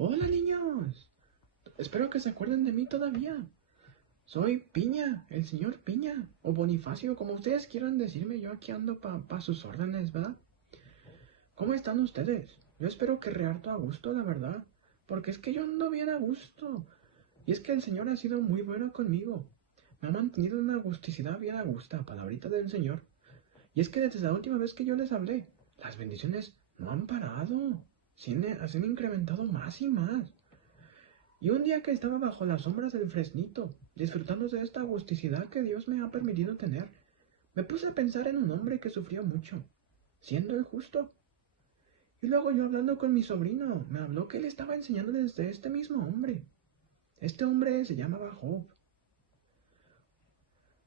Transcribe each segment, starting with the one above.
Hola niños, espero que se acuerden de mí todavía. Soy Piña, el señor Piña, o Bonifacio, como ustedes quieran decirme, yo aquí ando pa sus órdenes, ¿verdad? ¿Cómo están ustedes? Yo espero que rearto a gusto, la verdad, porque es que yo ando bien a gusto. Y es que el Señor ha sido muy bueno conmigo. Me ha mantenido en una agusticidad bien a gusto, palabrita del Señor. Y es que desde la última vez que yo les hablé, las bendiciones no han parado. Se han incrementado más y más. Y un día que estaba bajo las sombras del fresnito, disfrutando de esta agusticidad que Dios me ha permitido tener, me puse a pensar en un hombre que sufrió mucho, siendo el justo. Y luego yo hablando con mi sobrino, me habló que él estaba enseñando desde este mismo hombre. Este hombre se llamaba Job.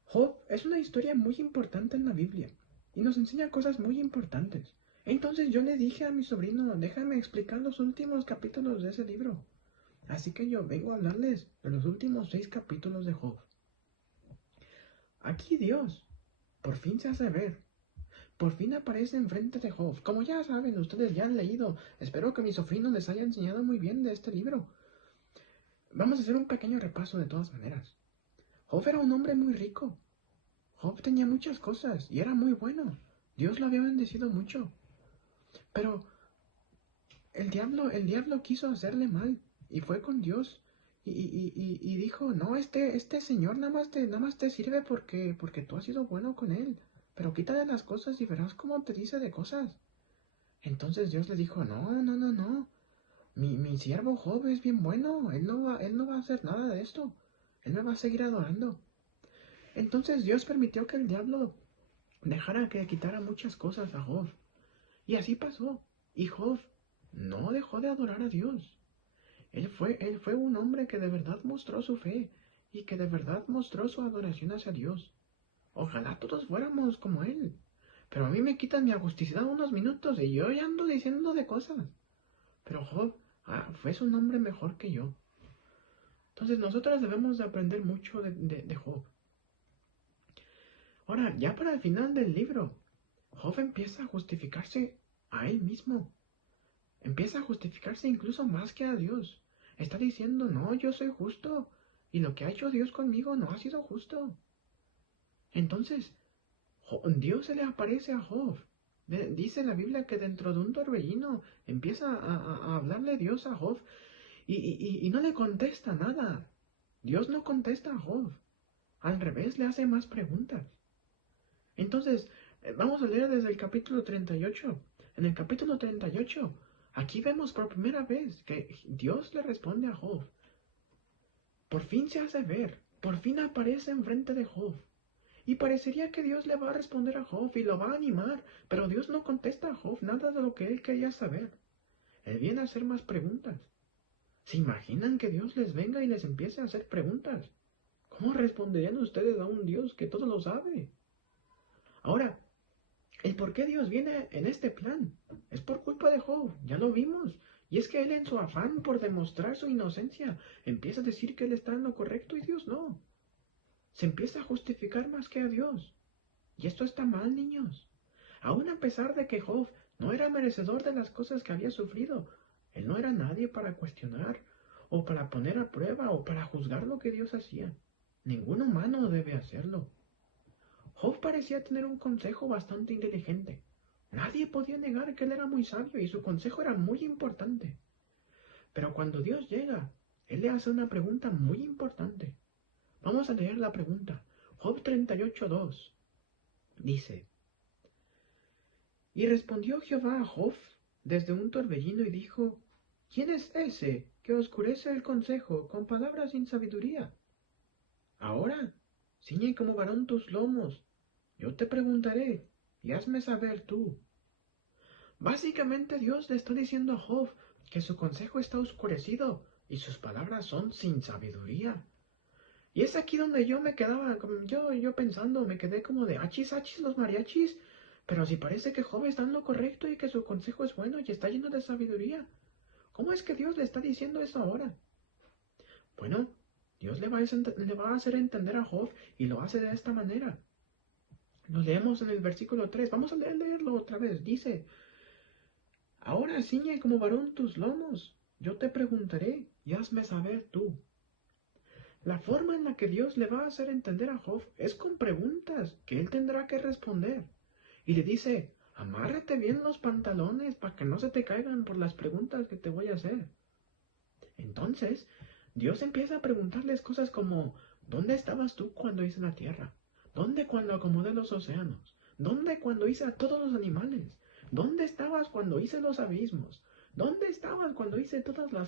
Job es una historia muy importante en la Biblia y nos enseña cosas muy importantes. Entonces yo le dije a mi sobrino, déjame explicar los últimos capítulos de ese libro. Así que yo vengo a hablarles de los últimos 6 capítulos de Job. Aquí Dios por fin se hace ver. Por fin aparece enfrente de Job. Como ya saben, ustedes ya han leído. Espero que mi sobrino les haya enseñado muy bien de este libro. Vamos a hacer un pequeño repaso de todas maneras. Job era un hombre muy rico. Job tenía muchas cosas y era muy bueno. Dios lo había bendecido mucho. Pero el diablo quiso hacerle mal y fue con Dios y dijo, no, este señor nada más te sirve porque tú has sido bueno con él, pero quítale las cosas y verás cómo te dice de cosas. Entonces Dios le dijo, no, no, no, no, mi siervo Job es bien bueno, él no va a hacer nada de esto, él me va a seguir adorando. Entonces Dios permitió que el diablo dejara que quitara muchas cosas a Job, y así pasó, y Job no dejó de adorar a Dios. Él fue un hombre que de verdad mostró su fe y que de verdad mostró su adoración hacia Dios. Ojalá todos fuéramos como él. Pero a mí me quitan mi agusticidad unos minutos y yo ya ando diciendo de cosas. Pero Job fue un hombre mejor que yo. Entonces nosotros debemos de aprender mucho de Job. Ahora, ya para el final del libro, Job empieza a justificarse a él mismo. Empieza a justificarse incluso más que a Dios. Está diciendo, no, yo soy justo. Y lo que ha hecho Dios conmigo no ha sido justo. Entonces, Dios se le aparece a Job. Dice la Biblia que dentro de un torbellino empieza a hablarle Dios a Job y no le contesta nada. Dios no contesta a Job. Al revés, le hace más preguntas. Entonces, vamos a leer desde el capítulo 38. En el capítulo 38, aquí vemos por primera vez que Dios le responde a Job. Por fin se hace ver, por fin aparece enfrente de Job. Y parecería que Dios le va a responder a Job y lo va a animar, pero Dios no contesta a Job nada de lo que él quería saber. Él viene a hacer más preguntas. ¿Se imaginan que Dios les venga y les empiece a hacer preguntas? ¿Cómo responderían ustedes a un Dios que todo lo sabe? Ahora, el por qué Dios viene en este plan es por culpa de Job, ya lo vimos. Y es que él en su afán por demostrar su inocencia empieza a decir que él está en lo correcto y Dios no. Se empieza a justificar más que a Dios. Y esto está mal, niños. Aun a pesar de que Job no era merecedor de las cosas que había sufrido, él no era nadie para cuestionar, o para poner a prueba, o para juzgar lo que Dios hacía. Ningún humano debe hacerlo. Job parecía tener un consejo bastante inteligente. Nadie podía negar que él era muy sabio y su consejo era muy importante. Pero cuando Dios llega, él le hace una pregunta muy importante. Vamos a leer la pregunta. Job 38:2 dice: Y respondió Jehová a Job desde un torbellino y dijo: ¿Quién es ese que oscurece el consejo con palabras sin sabiduría? Ahora, ciñe como varón tus lomos. Yo te preguntaré, y hazme saber tú. Básicamente Dios le está diciendo a Job que su consejo está oscurecido y sus palabras son sin sabiduría. Y es aquí donde yo me quedaba, yo pensando, me quedé como de achis, achis los mariachis. Pero si parece que Job está en lo correcto y que su consejo es bueno y está lleno de sabiduría, ¿cómo es que Dios le está diciendo eso ahora? Bueno, Dios le va a hacer entender a Job y lo hace de esta manera. Lo leemos en el versículo 3. Vamos a leerlo otra vez. Dice: Ahora ciñe como varón tus lomos. yo te preguntaré y hazme saber tú. La forma en la que Dios le va a hacer entender a Job es con preguntas que él tendrá que responder. Y le dice, amárrate bien los pantalones para que no se te caigan por las preguntas que te voy a hacer. Entonces, Dios empieza a preguntarles cosas como, ¿dónde estabas tú cuando hice la tierra? ¿Dónde cuando acomodé los océanos? ¿Dónde cuando hice a todos los animales? ¿Dónde estabas cuando hice los abismos? ¿Dónde estabas cuando hice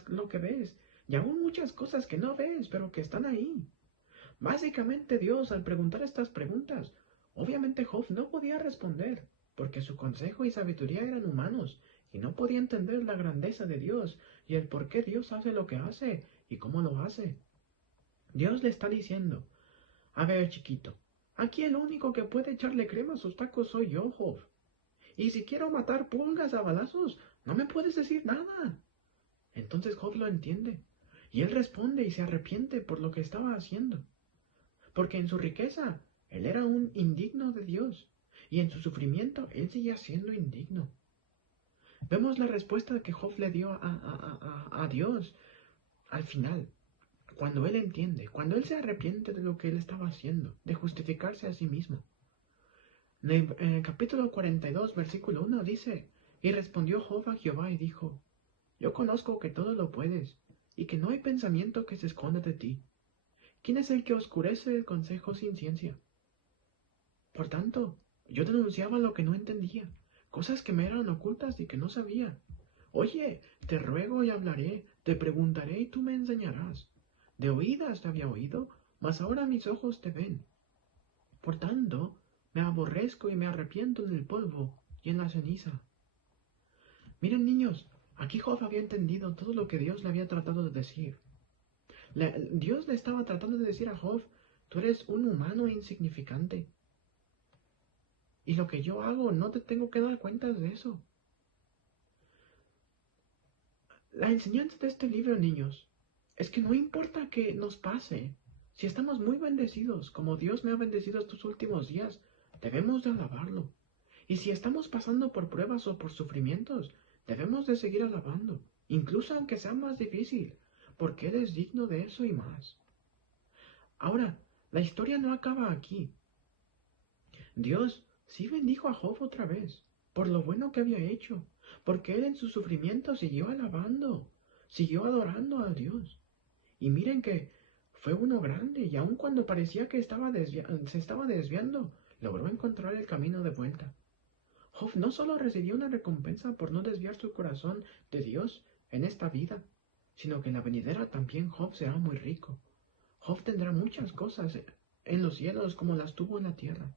lo que ves? Y aún muchas cosas que no ves, pero que están ahí. Básicamente Dios, al preguntar estas preguntas, obviamente Job no podía responder, porque su consejo y sabiduría eran humanos, y no podía entender la grandeza de Dios, y el por qué Dios hace lo que hace, y cómo lo hace. Dios le está diciendo, a ver, chiquito, aquí el único que puede echarle crema a sus tacos soy yo, Job. Y si quiero matar pulgas a balazos, no me puedes decir nada. Entonces Job lo entiende, y él responde y se arrepiente por lo que estaba haciendo. Porque en su riqueza él era un indigno de Dios, y en su sufrimiento él seguía siendo indigno. Vemos la respuesta que Job le dio a Dios al final, cuando él entiende, cuando él se arrepiente de lo que él estaba haciendo, de justificarse a sí mismo. En el capítulo 42, versículo 1 dice, y respondió Job a Jehová y dijo, yo conozco que todo lo puedes, y que no hay pensamiento que se esconda de ti. ¿Quién es el que oscurece el consejo sin ciencia? Por tanto, yo denunciaba lo que no entendía, cosas que me eran ocultas y que no sabía. Oye, te ruego y hablaré, te preguntaré y tú me enseñarás. De oídas te había oído, mas ahora mis ojos te ven. Por tanto, me aborrezco y me arrepiento en el polvo y en la ceniza. Miren, niños, aquí Job había entendido todo lo que Dios le había tratado de decir. Dios le estaba tratando de decir a Job, tú eres un humano insignificante. Y lo que yo hago, no te tengo que dar cuentas de eso. La enseñanza de este libro, niños, es que no importa que nos pase, si estamos muy bendecidos, como Dios me ha bendecido estos últimos días, debemos de alabarlo. Y si estamos pasando por pruebas o por sufrimientos, debemos de seguir alabando, incluso aunque sea más difícil, porque Él es digno de eso y más. Ahora, la historia no acaba aquí. Dios sí bendijo a Job otra vez, por lo bueno que había hecho, porque él en su sufrimiento siguió alabando, siguió adorando a Dios. Y miren que fue uno grande, y aun cuando parecía que se estaba desviando, logró encontrar el camino de vuelta. Job no solo recibió una recompensa por no desviar su corazón de Dios en esta vida, sino que en la venidera también Job será muy rico. Job tendrá muchas cosas en los cielos como las tuvo en la tierra,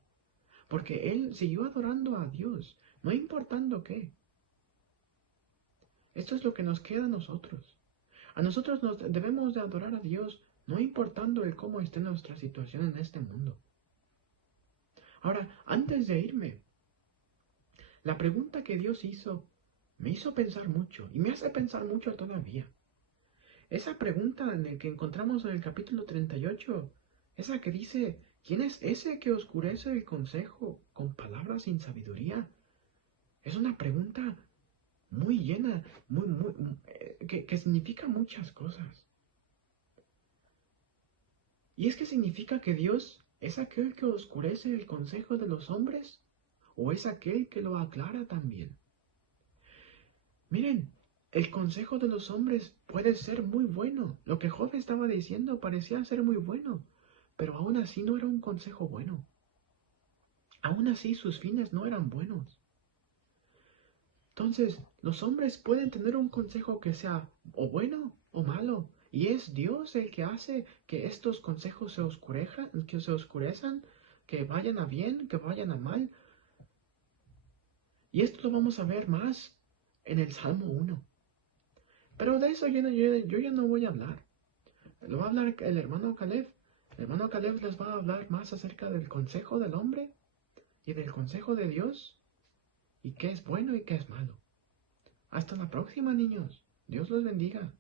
porque él siguió adorando a Dios, no importando qué. Esto es lo que nos queda a nosotros. A nosotros nos debemos de adorar a Dios, no importando el cómo esté nuestra situación en este mundo. Ahora, antes de irme, la pregunta que Dios hizo me hizo pensar mucho y me hace pensar mucho todavía. Esa pregunta en la que encontramos en el capítulo 38, esa que dice, ¿quién es ese que oscurece el consejo con palabras sin sabiduría? Es una pregunta muy llena, que significa muchas cosas. Y es que significa que Dios es aquel que oscurece el consejo de los hombres o es aquel que lo aclara también. Miren, el consejo de los hombres puede ser muy bueno. Lo que Job estaba diciendo parecía ser muy bueno, pero aún así no era un consejo bueno. Aún así sus fines no eran buenos. Entonces, los hombres pueden tener un consejo que sea o bueno o malo, y es Dios el que hace que estos consejos se oscurezcan, que vayan a bien, que vayan a mal. Y esto lo vamos a ver más en el Salmo 1. Pero de eso yo ya no voy a hablar. Lo va a hablar el hermano Caleb. El hermano Caleb les va a hablar más acerca del consejo del hombre y del consejo de Dios, y qué es bueno y qué es malo. Hasta la próxima, niños. Dios los bendiga.